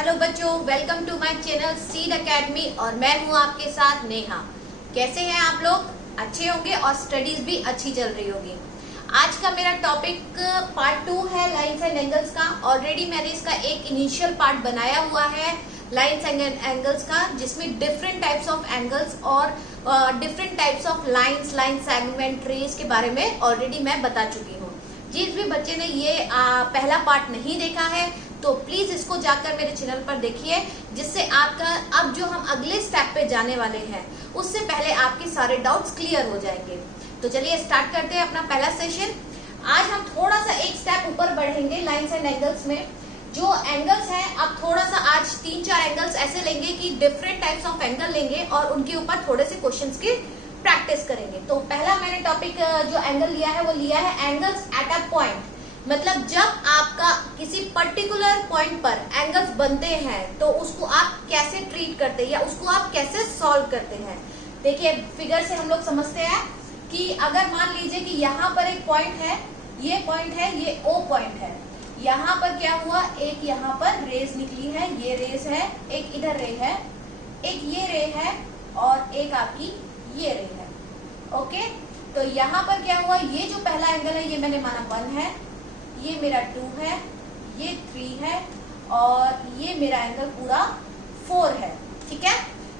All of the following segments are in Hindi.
हेलो बच्चों, welcome to my channel seed academy और मैं हूं आपके साथ नेहा। कैसे हैं आप लोग? अच्छे होंगे और स्टडीज भी अच्छी चल रही होगी। आज का मेरा टॉपिक पार्ट 2 है लाइंस एंड एंगल्स का। ऑलरेडी मैंने इसका एक इनिशियल पार्ट बनाया हुआ है लाइंस एंड एंगल्स का, जिसमें डिफरेंट टाइप्स ऑफ एंगल्स और different types of lines, line segment, rays के बारे में ऑलरेडी मैं बता चुकी हूँ। जिस भी बच्चे ने ये पहला पार्ट नहीं देखा है तो प्लीज इसको जाकर मेरे चैनल पर देखिए, जिससे आपका अब जो हम अगले स्टेप पे जाने वाले हैं उससे पहले आपके सारे डाउट्स क्लियर हो जाएंगे। तो चलिए स्टार्ट करते हैं अपना पहला सेशन। आज हम थोड़ा सा एक स्टेप ऊपर बढ़ेंगे लाइंस एंड एंगल्स में। जो एंगल्स हैं, अब थोड़ा सा आज 3-4 एंगल्स ऐसे लेंगे कि डिफरेंट टाइप्स ऑफ एंगल लेंगे और उनके ऊपर थोड़े से क्वेश्चंस की प्रैक्टिस करेंगे। तो पहला मैंने टॉपिक जो एंगल लिया है वो लिया है एंगल्स एट अ पॉइंट। मतलब जब आपका किसी पर्टिकुलर पॉइंट पर एंगल्स बनते हैं तो उसको आप कैसे ट्रीट करते हैं या उसको आप कैसे सॉल्व करते हैं। देखिए फिगर से हम लोग समझते हैं कि अगर मान लीजिए कि यहाँ पर एक पॉइंट है, ये पॉइंट है, ये O पॉइंट है। यहाँ पर क्या हुआ, एक यहाँ पर रेस निकली है, ये रेस है, एक इधर रे है, एक ये रे है और एक आपकी ये रे है। ओके, तो यहाँ पर क्या हुआ, ये जो पहला एंगल है ये मैंने माना 1 है, ये मेरा 2 है, ये 3 है और ये मेरा एंगल पूरा 4 है। ठीक है,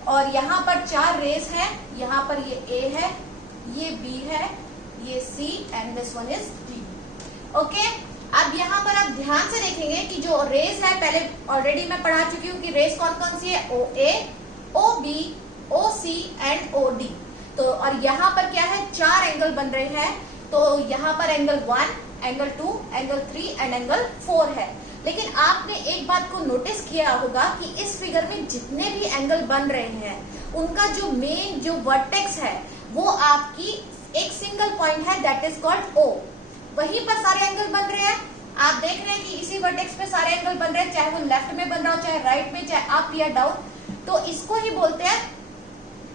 और यहाँ पर 4 रेस है, यहाँ पर ये A है, ये B है, ये C and this one is D। Okay, अब यहाँ पर आप ध्यान से देखेंगे कि जो रेस है, पहले ऑलरेडी मैं पढ़ा चुकी हूँ कि रेस कौन कौन सी है, OA, OB, OC and OD। तो और यहाँ पर क्या है, 4 एंगल बन रहे हैं। तो यहाँ पर angle 1, angle 2, angle 3 and angle 4 है। लेकिन आपने एक बात को नोटिस किया होगा कि इस फिगर में जितने भी एंगल बन रहे हैं उनका जो मेन जो वर्टेक्स है वो आपकी एक सिंगल पॉइंट है, दैट इज कॉल्ड O। वहीं पर सारे एंगल बन रहे हैं। आप देख रहे हैं कि इसी वर्टेक्स पे सारे एंगल बन रहे हैं, चाहे वो लेफ्ट में बन रहा हो, चाहे राइट में, चाहे अप या डाउन। तो इसको ही बोलते हैं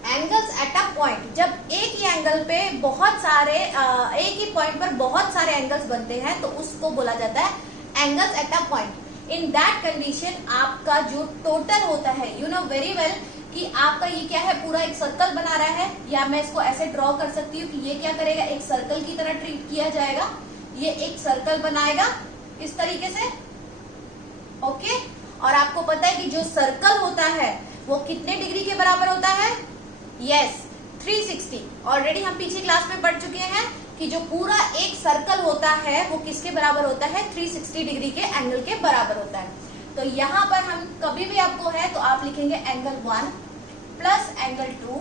एंगल्स एट अ पॉइंट। जब एक ही एंगल पे बहुत सारे एक ही पॉइंट पर बहुत सारे एंगल्स बनते हैं तो उसको बोला जाता है angles at a point. In that condition आपका जो टोटल होता है, यू नो वेरी वेल कि आपका ये क्या है, पूरा एक सर्कल बना रहा है, या मैं इसको ऐसे ड्रॉ कर सकती हूँ कि ये क्या करेगा, एक सर्कल की तरह ट्रीट किया जाएगा। ये एक सर्कल बनाएगा इस तरीके से। ओके, और आपको पता है कि जो सर्कल होता है वो कितने डिग्री के बराबर होता है? यस, 360। ऑलरेडी हम पीछे क्लास में पढ़ चुके हैं कि जो पूरा एक सर्कल होता है वो किसके बराबर होता है, 360 डिग्री के एंगल के बराबर होता है। तो यहाँ पर हम कभी भी आपको है तो आप लिखेंगे angle 1 plus angle 2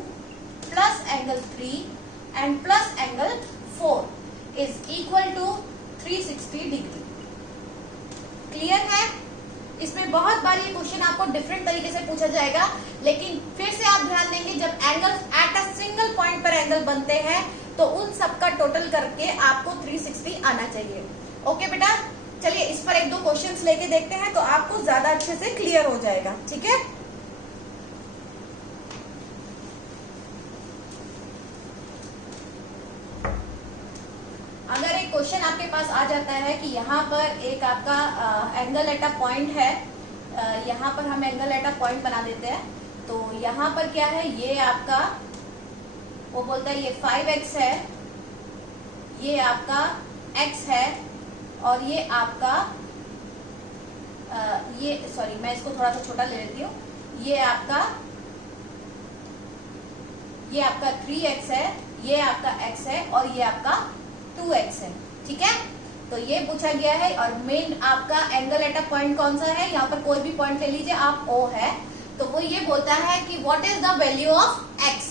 plus angle 3 and plus angle 4 is equal to 360 degree. Clear है? इसमें बहुत बार ये क्वेश्चन आपको डिफरेंट तरीके से पूछा जाएगा, लेकिन फिर से आप ध्यान देंगे जब angles at a single point पर एंगल बनते हैं तो उन सबका टोटल करके आपको 360 आना चाहिए। ओके बेटा, चलिए इस पर 1-2 क्वेश्चंस लेके देखते हैं तो आपको ज्यादा अच्छे से क्लियर हो जाएगा। ठीक है, अगर एक क्वेश्चन आपके पास आ जाता है कि यहाँ पर एक आपका एंगल एट अ पॉइंट है, यहाँ पर हम एंगल एट अ पॉइंट बना देते हैं। तो यहाँ पर क्या है, ये आपका वो बोलता है ये 5x है, ये आपका x है और ये आपका ये सॉरी मैं इसको थोड़ा सा छोटा ले लेती हूँ, ये आपका 3x है, ये आपका x है और ये आपका 2x है। ठीक है, तो ये पूछा गया है। और मेन आपका एंगल एट अ पॉइंट कौन सा है, यहाँ पर कोई भी पॉइंट ले लीजिए आप, O है। तो वो ये बोलता है कि what is the value of x।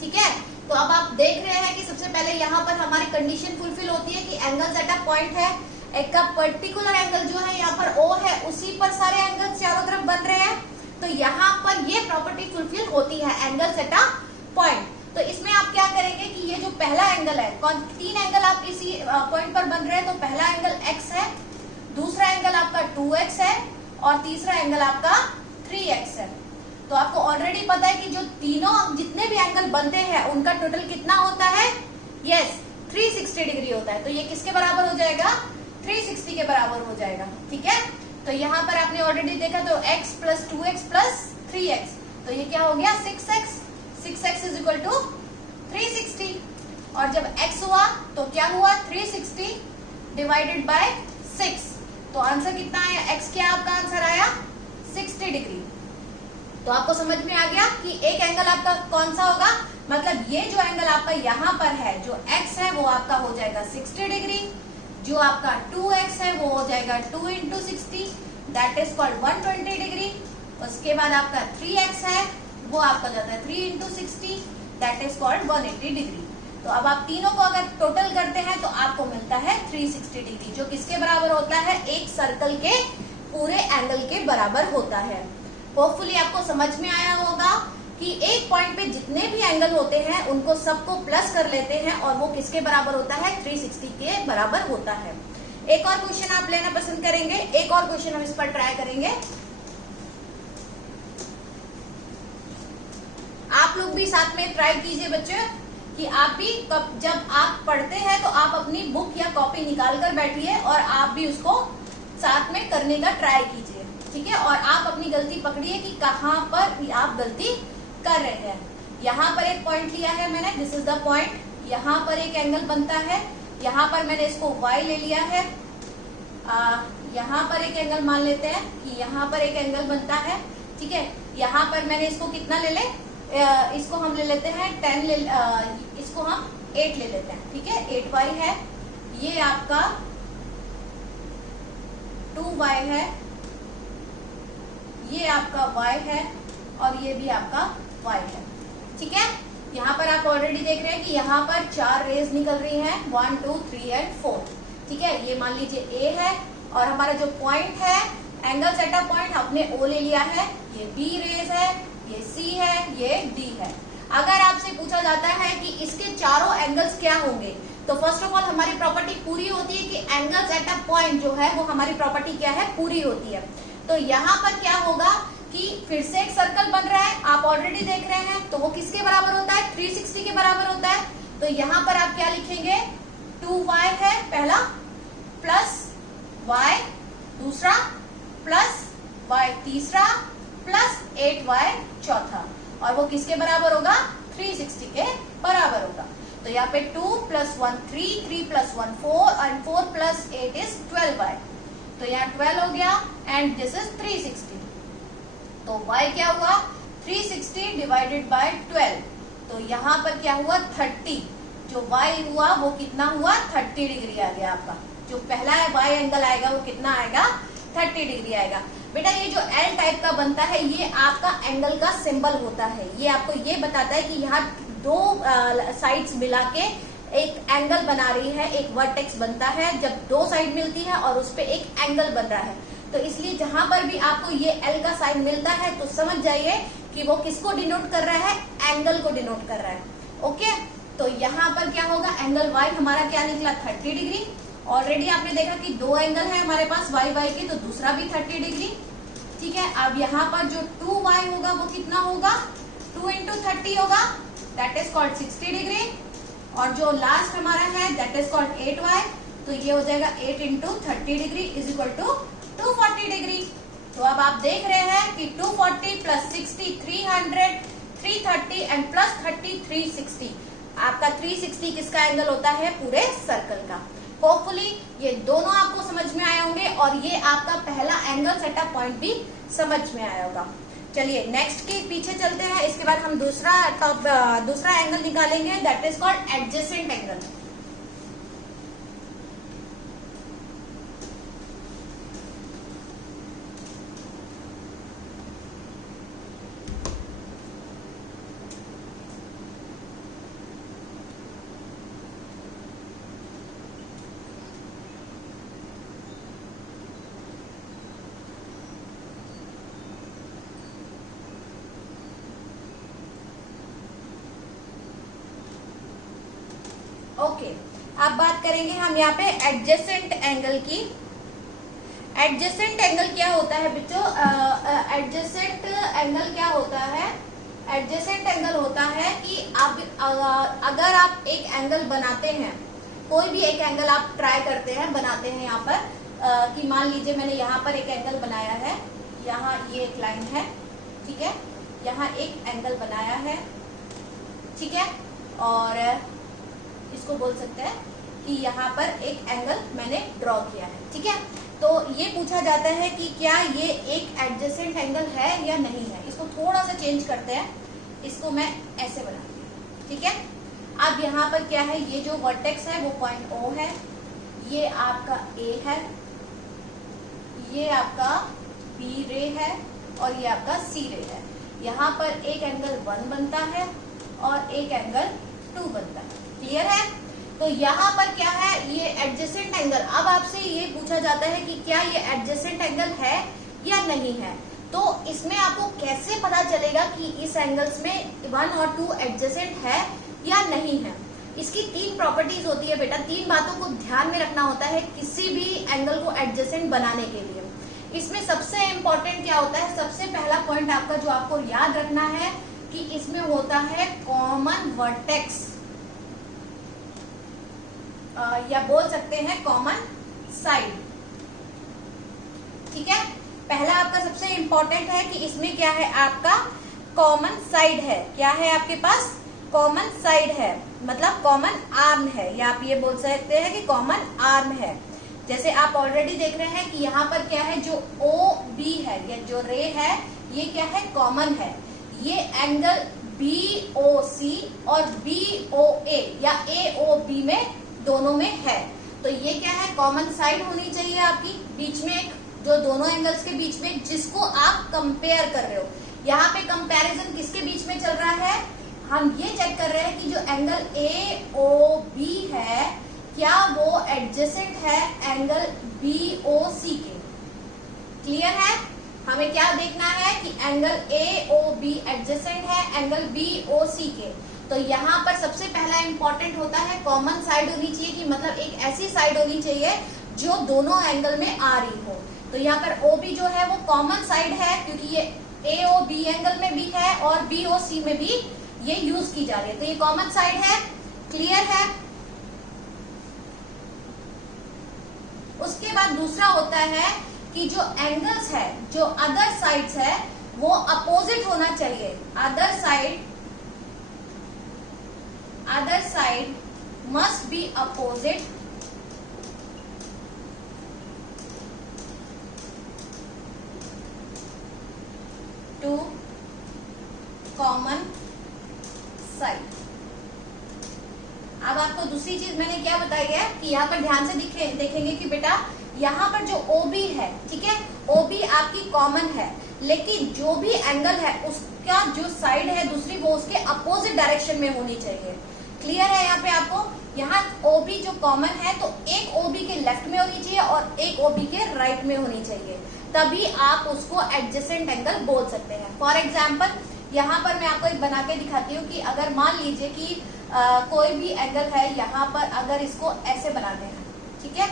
ठीक है, तो अब आप देख रहे हैं कि सबसे पहले यहाँ पर हमारी कंडीशन फुलफिल होती है कि एंगल्स एट अ पॉइंट है, एक का पर्टिकुलर एंगल जो है यहाँ पर O है, उसी पर सारे एंगल्स चारों तरफ बन रहे हैं। तो यहाँ पर ये प्रॉपर्टी फुलफिल होती है एंगल्स एट अ पॉइंट। तो इसमें आप क्या करेंगे कि ये जो पहला एंगल है, 3 एंगल आप इसी पॉइंट पर बन रहे हैं। तो पहला एंगल x है, दूसरा एंगल आपका 2x है और तीसरा एंगल आपका 3x है। तो आपको ऑलरेडी पता है कि जो तीनों जितने भी एंगल बनते हैं उनका टोटल कितना होता है? यस, 360 डिग्री होता है। तो ये किसके बराबर हो जाएगा? 360 के बराबर हो जाएगा। ठीक है, तो यहाँ पर आपने ऑलरेडी देखा, तो x plus 2x plus 3x, तो ये क्या हो गया 6x, 6x is equal to 360। और जब x हुआ तो क्या हुआ 360 डिवाइडेड बाय 6, तो आंसर कितना आया, x क्या आपका आंसर आया 60 डिग्री। तो आपको समझ में आ गया कि एक एंगल आपका कौन सा होगा, मतलब ये जो एंगल आपका यहाँ पर है, जो x है वो आपका हो जाएगा 60 डिग्री, जो आपका 2x है वो हो जाएगा 2 into 60, that is called 120 degree. उसके बाद आपका 3x है वो आपका जाता है 3 into 60, that is called 180 degree. तो अब आप तीनों को अगर टोटल करते हैं तो आपको मिलता है 360 डिग्री, जो किसके बराबर होता है, एक सर्कल के पूरे एंगल के बराबर होता है। होपफुली आपको समझ में आया होगा कि एक पॉइंट पे जितने भी एंगल होते हैं उनको सबको प्लस कर लेते हैं और वो किसके बराबर होता है, 360 के बराबर होता है। एक और क्वेश्चन आप लेना पसंद करेंगे, एक और क्वेश्चन हम इस पर ट्राई करेंगे। आप लोग भी साथ में ट्राई कीजिए बच्चे, कि आप भी जब आप पढ़ते हैं तो आप अपनी बुक या कॉपी निकाल कर बैठिए और आप भी उसको साथ में करने का ट्राई कीजिए, ठीक है। और आप अपनी गलती पकड़िए कि कहाँ पर आप गलती कर रहे हैं। यहाँ पर एक पॉइंट लिया है मैंने, दिस इज द पॉइंट, यहाँ पर एक एंगल बनता है, यहाँ पर मैंने इसको y ले लिया है, यहाँ पर एक एंगल मान लेते हैं कि यहाँ पर एक एंगल बनता है, ठीक है। यहाँ पर मैंने इसको कितना ले ले, इसको हम ले लेते हैं 10 इसको हम 8 ले लेते हैं, ठीक है, 8y है, ये आपका 2y है, ये आपका y है और ये भी आपका y है, ठीक है। यहाँ पर आप ऑलरेडी देख रहे हैं कि यहाँ पर 4 रेज निकल रही हैं, 1 2 3 एंड 4, ठीक है। ये मान लीजिए A है और हमारा जो पॉइंट है, एंगल सेटअप पॉइंट हमने O ले लिया है, ये B रेज है, ये C है, ये D है। अगर आपसे पूछा जाता है कि इसके चारों एंगल्स क्या होंगे, तो फर्स्ट ऑफ ऑल हमारी प्रॉपर्टी पूरी होती है कि एंगल सेटअप पॉइंट जो है वो हमारी प्रॉपर्टी क्या है, पूरी होती है। तो यहाँ पर क्या होगा कि फिर से एक सर्कल बन रहा है, आप ऑलरेडी देख रहे हैं, तो वो किसके बराबर होता है, 360 के बराबर होता है। तो यहाँ पर आप क्या लिखेंगे, 2y है पहला, प्लस y दूसरा, प्लस y तीसरा, प्लस 8y चौथा, और वो किसके बराबर होगा, 360 के बराबर होगा। तो यहाँ पे 2 plus 1 3, 3 plus 1 4 and 4 plus 8 is 12y, तो यहाँ 12 हो गया एंड दिस इज 360। तो y क्या हुआ, 360 डिवाइडेड बाय 12, तो यहाँ पर क्या हुआ 30, जो y हुआ वो कितना हुआ 30 डिग्री आ गया आपका। जो पहला y एंगल आएगा वो कितना आएगा, 30 डिग्री आएगा। बेटा ये जो L टाइप का बनता है ये आपका एंगल का सिंबल होता है, ये आपको ये बताता है कि यहाँ दो साइड्स मिला के एक एंगल बना रही है, एक वर्टेक्स बनता है जब दो साइड मिलती है और उस पे एक एंगल बन रहा है। तो इसलिए जहां पर भी आपको ये L का साइन मिलता है तो समझ जाइए कि वो किसको डिनोट कर रहा है, एंगल को डिनोट कर रहा है। ओके, तो यहाँ पर क्या होगा, एंगल Y हमारा क्या निकला 30 डिग्री। ऑलरेडी आपने देखा कि दो एंगल है हमारे पास y के, तो दूसरा भी 30 डिग्री, ठीक है। अब यहाँ पर जो 2y होगा वो कितना होगा, 2 इंटू 30 होगा, दैट इज कॉल्ड 60 डिग्री। और जो लास्ट हमारा है दैट इज कॉल्ड 8y, तो ये हो जाएगा 8 into 30 degree is equal to 240 degree. तो अब आप देख रहे हैं कि 240 प्लस 60 300, 330 एंड प्लस 30 360, आपका 360 किसका एंगल होता है, पूरे सर्कल का। होपफुली ये दोनों आपको समझ में आए होंगे और ये आपका पहला एंगल सेटअप पॉइंट भी समझ में आया होगा। चलिए नेक्स्ट के पीछे चलते हैं, इसके बाद हम दूसरा एंगल निकालेंगे, that is called adjacent angle. Okay, अब बात करेंगे हम यहाँ पे एडजेसेंट एंगल की। एडजेसेंट एंगल क्या होता है बच्चों, एडजेसेंट एंगल क्या होता है, एडजेसेंट एंगल होता है कि आप अगर आप एक एंगल बनाते हैं, कोई भी एक एंगल आप ट्राई करते हैं, बनाते हैं यहाँ पर, कि मान लीजिए मैंने यहाँ पर एक एंगल बनाया है, यहाँ ये एक लाइन है, ठीक है, यहाँ एक एंगल बनाया है, ठीक है, और इसको बोल सकते हैं कि यहाँ पर एक एंगल मैंने ड्रॉ किया है, ठीक है। तो ये पूछा जाता है कि क्या ये एक एडजेसेंट एंगल है या नहीं है। इसको थोड़ा सा चेंज करते हैं, इसको मैं ऐसे बनाती हूँ, ठीक है। अब यहाँ पर क्या है, ये जो वर्टेक्स है वो पॉइंट O है, ये आपका A है, ये आपका B रे है और ये आपका C रे है। यहाँ पर एक एंगल 1 बनता है और एक एंगल 2 बनता है। क्लियर है। तो यहाँ पर क्या है, ये एडजेसेंट एंगल। अब आपसे ये पूछा जाता है कि क्या ये एडजेसेंट एंगल है या नहीं है। तो इसमें आपको कैसे पता चलेगा कि इस एंगल्स में 1 और 2 एडजेसेंट है या नहीं है। इसकी 3 प्रॉपर्टीज होती है बेटा। 3 बातों को ध्यान में रखना होता है किसी भी एंगल को एडजेसेंट बनाने के लिए। इसमें सबसे इंपॉर्टेंट क्या होता है, सबसे पहला पॉइंट आपका जो आपको याद रखना है कि इसमें होता है कॉमन वर्टेक्स, या बोल सकते हैं कॉमन साइड, ठीक है। पहला आपका सबसे इंपॉर्टेंट है कि इसमें क्या है, आपका कॉमन साइड है। क्या है आपके पास, कॉमन साइड है, मतलब कॉमन आर्म है, या आप ये बोल सकते हैं कि कॉमन आर्म है। जैसे आप ऑलरेडी देख रहे हैं कि यहाँ पर क्या है, जो OB है, ये जो रे है, ये क्या है, कॉमन है। ये एंगल BOC और BOA या AOB में दोनों में है। तो ये क्या है, कॉमन साइड होनी चाहिए आपकी बीच में, एक जो दोनों एंगल्स के बीच में, जिसको आप कंपेयर कर रहे हो। यहाँ पे कंपैरिजन किसके बीच में चल रहा है, हम ये चेक कर रहे हैं कि जो एंगल AOB है क्या वो एडजेसेंट है एंगल BOC के। क्लियर है। हमें क्या देखना है कि एंगल AOB एडजेसेंट है एंगल BOC के। तो यहाँ पर सबसे पहला इंपॉर्टेंट होता है कॉमन साइड होनी चाहिए, कि मतलब एक ऐसी साइड होनी चाहिए जो दोनों एंगल में आ रही हो। तो यहाँ पर OB जो है वो कॉमन साइड है, क्योंकि ये AOB एंगल में भी है और BOC में भी ये यूज की जा रही है, तो ये कॉमन साइड है। क्लियर है। उसके बाद दूसरा होता है कि जो एंगल्स है, जो अदर साइड्स है, वो अपोजिट होना चाहिए। Other side must be opposite to common side. अब आपको दूसरी चीज मैंने क्या बताई है कि यहाँ पर ध्यान से देखेंगे कि बेटा यहाँ पर जो OB है, ठीक है, OB आपकी कॉमन है, लेकिन जो भी एंगल है उसका जो साइड है दूसरी, वो उसके अपोजिट डायरेक्शन में होनी चाहिए। क्लियर है। यहाँ पे आपको यहाँ OB जो कॉमन है, तो एक OB के लेफ्ट में होनी चाहिए और एक OB के राइट में होनी चाहिए, तभी आप उसको एडजेसेंट एंगल बोल सकते हैं। फॉर एग्जाम्पल यहाँ पर मैं आपको एक बना के दिखाती हूँ कि अगर मान लीजिए कि कोई भी एंगल है, यहाँ पर अगर इसको ऐसे बनाते हैं, ठीक है,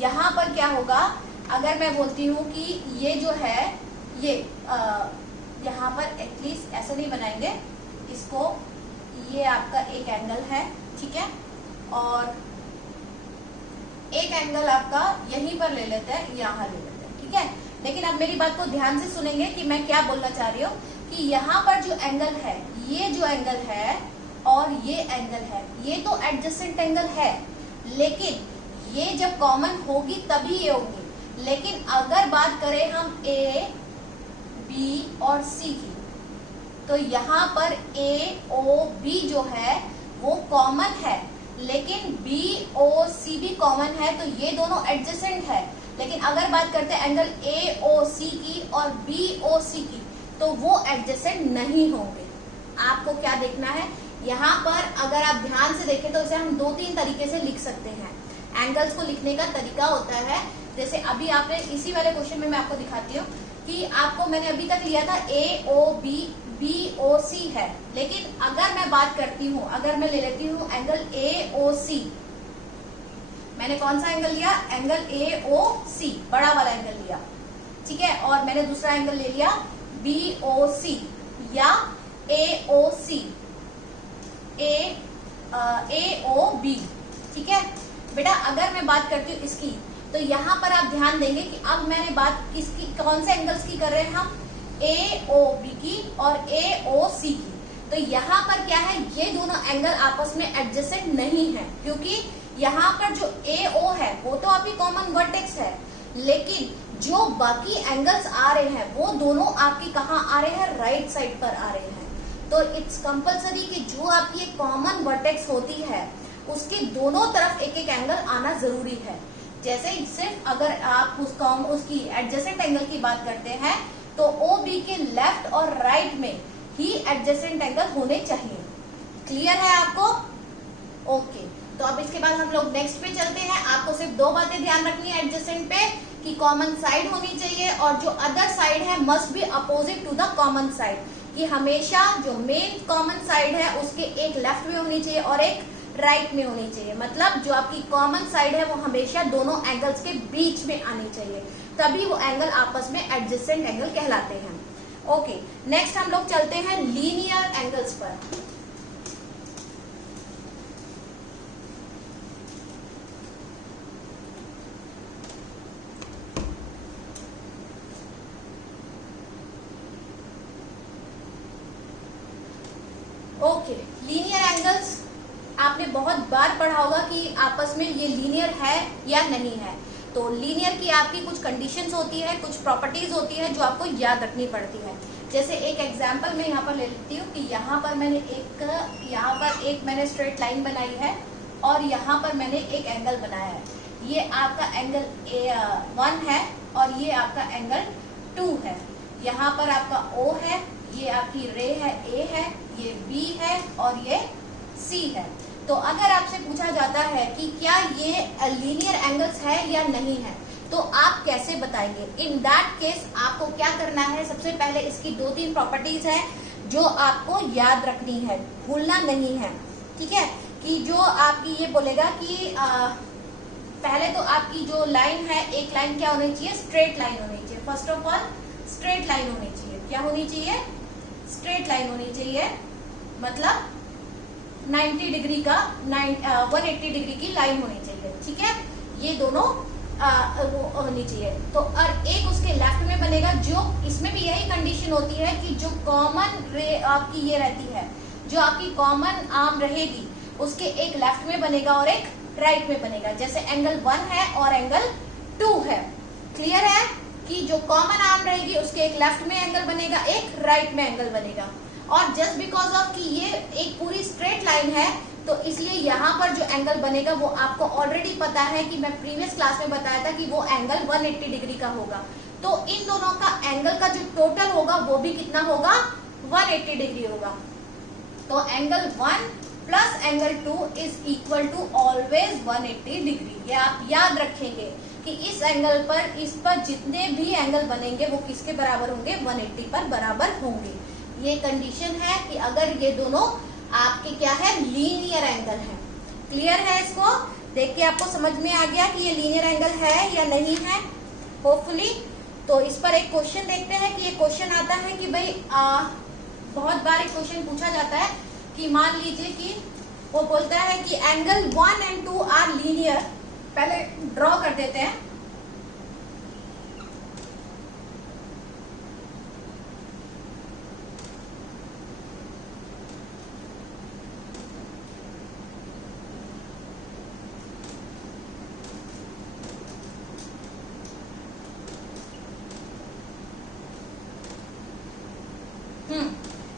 यहाँ पर क्या होगा, अगर मैं बोलती हूँ कि ये जो है ये यहाँ पर एटलीस्ट ऐसे नहीं बनाएंगे इसको, ये आपका एक एंगल है, ठीक है, और एक एंगल आपका यहीं पर ले लेते हैं, यहाँ ले लेते हैं, ठीक है। लेकिन अब मेरी बात को ध्यान से सुनेंगे कि मैं क्या बोलना चाह रही हूँ कि यहाँ पर जो एंगल है, ये जो एंगल है और ये एंगल है, ये तो एडजेसेंट एंगल है, लेकिन ये जब कॉमन होगी तभी ये होगी। लेकिन अगर बात करें हम A, B और C की, तो यहाँ पर AOB जो है वो कॉमन है, लेकिन BOC भी कॉमन है, तो ये दोनों एडजेसेंट है। लेकिन अगर बात करते हैं एंगल AOC की और BOC की, तो वो एडजेसेंट नहीं होंगे। आपको क्या देखना है, यहाँ पर अगर आप ध्यान से देखें तो इसे हम 2-3 तरीके से लिख सकते हैं। एंगल्स को लिखने का तरीका होता है, जैसे अभी आपने इसी वाले क्वेश्चन में मैं आपको दिखाती हूँ कि आपको मैंने अभी तक लिया था AOB BOC है, लेकिन अगर मैं बात करती हूँ, अगर मैं ले लेती हूँ एंगल AOC, मैंने कौन सा एंगल लिया, एंगल AOC, बड़ा वाला एंगल लिया, ठीक है, और मैंने दूसरा एंगल ले लिया BOC या AOC, AOB, ठीक है। बेटा अगर मैं बात करती हूँ इसकी, तो यहाँ पर आप ध्यान देंगे कि अब मैंने बात किसकी, कौन से एंगल्स की कर रहे हैं हम, AOB की और AOC की। तो यहाँ पर क्या है, ये दोनों एंगल आपस में एडजेसेंट नहीं है, क्योंकि यहाँ पर जो AO है वो तो आपकी कॉमन वर्टेक्स है, लेकिन जो बाकी एंगल्स आ रहे हैं वो दोनों आपकी कहाँ आ रहे हैं, राइट साइड पर आ रहे हैं। तो इट्स कंपलसरी कि जो आपकी एक कॉमन वर्टेक्स होती है उसके दोनों तरफ एक एक एंगल आना जरूरी है। जैसे सिर्फ अगर आप उसकी एडजेसेंट एंगल की बात करते हैं तो OB के लेफ्ट और राइट में ही एडजेसेंट एंगल होने चाहिए। क्लियर है आपको? ओके, तो अब इसके बाद हम लोग नेक्स्ट पे चलते हैं। आपको सिर्फ दो बातें ध्यान रखनी है एडजेसेंट पे, कि कॉमन साइड होनी चाहिए और जो अदर साइड है must be opposite to the common side, कि हमेशा जो मेन कॉमन साइड है उसके एक लेफ्ट में होनी चाहिए और एक राइट में होनी चाहिए। मतलब जो आपकी कॉमन साइड है वो हमेशा दोनों एंगल्स के बीच में आनी चाहिए, तभी वो एंगल आपस में एडजेसेंट एंगल कहलाते हैं। ओके, नेक्स्ट हम लोग चलते हैं लीनियर एंगल्स पर। ओके, लीनियर एंगल्स आपने बहुत बार पढ़ा होगा कि आपस में ये लीनियर है या नहीं है। तो लीनियर की आपकी कुछ कंडीशंस होती है, कुछ प्रॉपर्टीज होती है जो आपको याद रखनी पड़ती है। जैसे एक एग्जांपल मैं यहाँ पर ले लेती हूँ कि यहाँ पर मैंने स्ट्रेट लाइन बनाई है और यहाँ पर मैंने एक एंगल बनाया है। ये आपका एंगल A1 है और ये आपका एंगल 2 है। यहाँ पर आपका O है, ये आपकी रे है A है, ये B है और ये C है। तो अगर आपसे पूछा जाता है कि क्या ये लीनियर एंगल्स है या नहीं है, तो आप कैसे बताएंगे? इन दैट केस आपको क्या करना है, सबसे पहले इसकी 2-3 प्रॉपर्टीज है जो आपको याद रखनी है, भूलना नहीं है। ठीक है, कि जो आपकी ये बोलेगा कि पहले तो आपकी जो लाइन है, एक लाइन क्या होनी चाहिए, स्ट्रेट लाइन होनी चाहिए। First of all straight line होनी चाहिए। क्या होनी चाहिए? स्ट्रेट लाइन होनी चाहिए, मतलब 90 डिग्री का 180 डिग्री की लाइन होनी चाहिए। ठीक है, ये दोनों होनी चाहिए। तो और एक उसके लेफ्ट में बनेगा, जो इसमें भी यही कंडीशन होती है कि जो कॉमन रे आपकी ये रहती है, जो आपकी कॉमन आर्म रहेगी उसके एक लेफ्ट में बनेगा और एक राइट में बनेगा। जैसे एंगल 1 है और एंगल 2 है। क्लियर है कि जो कॉमन आर्म रहेगी उसके एक लेफ्ट में एंगल बनेगा, एक राइट में एंगल बनेगा। और जस्ट बिकॉज ऑफ कि ये एक पूरी स्ट्रेट लाइन है तो इसलिए यहाँ पर जो एंगल बनेगा वो आपको ऑलरेडी पता है कि मैं प्रीवियस क्लास में बताया था कि वो एंगल 180 डिग्री का होगा। तो इन दोनों का एंगल का जो टोटल होगा वो भी कितना होगा, 180 डिग्री होगा। तो angle 1 plus angle 2 is equal to always 180 degree. ये आप याद रखेंगे कि इस एंगल पर, इस पर जितने भी एंगल बनेंगे वो किसके बराबर होंगे, 180 पर बराबर होंगे। ये कंडीशन है कि अगर ये दोनों आपके क्या है, लीनियर एंगल है। क्लियर है? इसको देख के आपको समझ में आ गया कि ये लीनियर एंगल है या नहीं है, होपफुली। तो इस पर एक क्वेश्चन देखते हैं कि ये क्वेश्चन आता है कि भाई बहुत बार एक क्वेश्चन पूछा जाता है कि मान लीजिए कि वो बोलता है कि एंगल 1 और 2 आर लीनियर। पहले ड्रॉ कर देते हैं।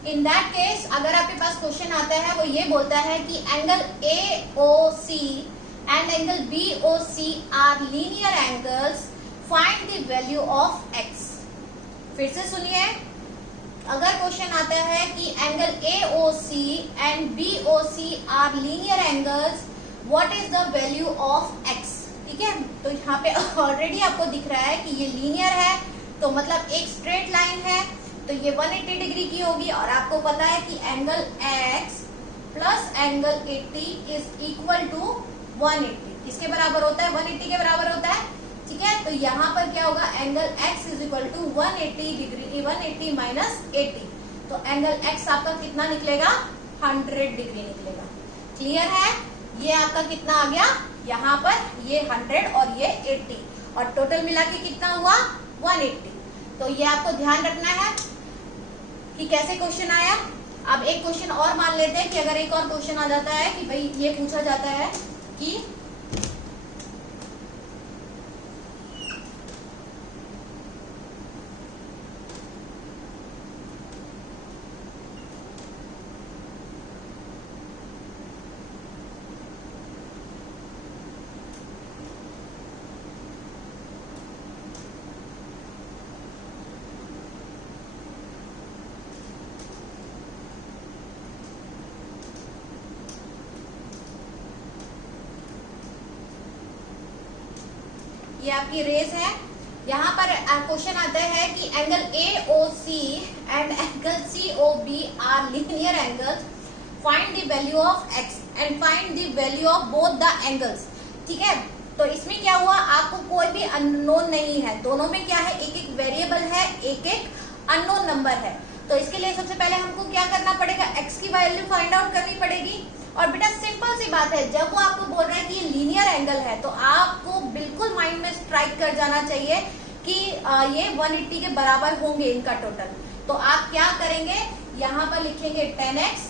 इन दैट केस अगर आपके पास क्वेश्चन आता है वो ये बोलता है कि angle AOC and angle BOC are linear angles, find the value of x। फिर से सुनिए, अगर क्वेश्चन आता है कि angle AOC and BOC are linear angles, what is the value of x। ठीक है, तो यहाँ पे ऑलरेडी आपको दिख रहा है कि ये लीनियर है, तो मतलब एक स्ट्रेट लाइन है, तो ये 180 डिग्री की होगी। और आपको पता है कि angle x plus angle 80 is equal to 180। किसके बराबर होता है, 180 के बराबर होता है। ठीक है, तो यहाँ पर क्या होगा, angle x is equal to 180 degree, 180 minus 80। तो एंगल x आपका कितना निकलेगा, 100 डिग्री निकलेगा। क्लियर है? ये आपका कितना आ गया, यहाँ पर ये 100 और ये 80 और टोटल मिला के कितना हुआ 180। तो ये आपको ध्यान रखना है कि कैसे क्वेश्चन आया। अब एक क्वेश्चन और मान लेते हैं कि अगर एक और क्वेश्चन आ जाता है कि भाई ये पूछा जाता है कि ये आपकी रेस है। यहाँ पर क्वेश्चन आता है कि angle AOC and angle COB are linear angles, find the value of x and find the value of both the angles. ठीक है, तो इसमें क्या हुआ, आपको कोई भी अननोन नहीं है, दोनों में क्या है, एक एक वेरिएबल है, एक एक अननोन नंबर है। तो इसके लिए सबसे पहले हमको क्या करना पड़ेगा, x की वैल्यू फाइंड आउट करनी पड़ेगी। और बेटा सिंपल सी बात है, जब वो आपको बोल रहा है कि ये लीनियर एंगल है तो आपको बिल्कुल माइंड में स्ट्राइक कर जाना चाहिए कि ये 180 के बराबर होंगे इनका टोटल। तो आप क्या करेंगे, यहाँ पर लिखेंगे 10x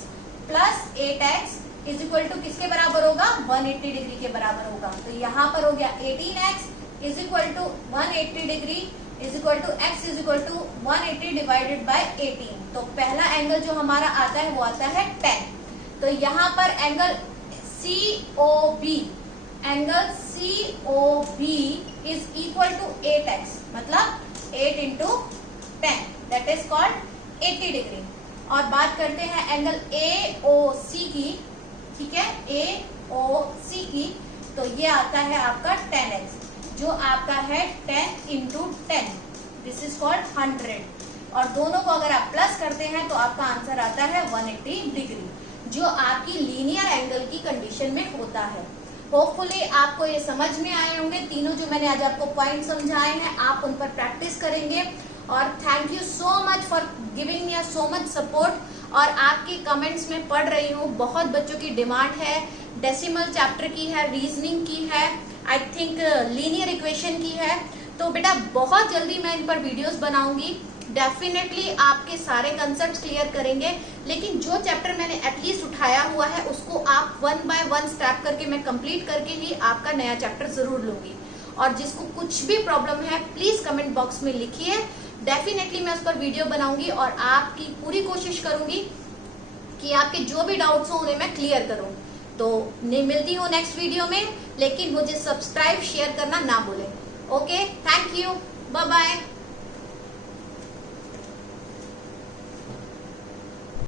plus 8x is equal to किसके बराबर होगा, 180 डिग्री के बराबर होगा। तो यहाँ पर हो गया 18x is equal to 180 degree is equal to x is equal to 180 divided by 18। तो पहला एंगल जो हमारा आता है वो आता है 10। तो यहाँ पर angle COB is equal to 8x, मतलब 8 into 10 that is called 80 degree. और बात करते हैं एंगल AOC की, ठीक है, AOC की, तो ये आता है आपका 10x, जो आपका है 10 इंटू 10, दिस इज कॉल्ड 100। और दोनों को अगर आप प्लस करते हैं तो आपका आंसर आता है 180 डिग्री, जो आपकी लीनियर एंगल की कंडीशन में होता है। होपफुली आपको ये समझ में आए होंगे, तीनों जो मैंने आज आपको पॉइंट समझाए हैं आप उन पर प्रैक्टिस करेंगे। और thank you so much for giving me so much support. और आपके कमेंट्स में पढ़ रही हूँ, बहुत बच्चों की डिमांड है, डेसिमल चैप्टर की है, रीजनिंग की है, आई थिंक लीनियर इक्वेशन की है। तो बेटा बहुत जल्दी मैं इन पर वीडियोस बनाऊंगी, डेफिनेटली आपके सारे कंसेप्ट क्लियर करेंगे। लेकिन जो चैप्टर मैंने एटलीस्ट उठाया हुआ है उसको आप 1 बाय 1 स्टेप करके मैं कंप्लीट करके ही आपका नया चैप्टर जरूर लूंगी। और जिसको कुछ भी प्रॉब्लम है प्लीज कमेंट बॉक्स में लिखिए, डेफिनेटली मैं उस पर वीडियो बनाऊंगी और आपकी पूरी कोशिश करूंगी कि आपके जो भी डाउट्स हो उन्हें मैं क्लियर करूं। तो मिलती हूँ नेक्स्ट वीडियो में, लेकिन मुझे सब्सक्राइब शेयर करना ना भूलें। Okay, thank you, bye bye.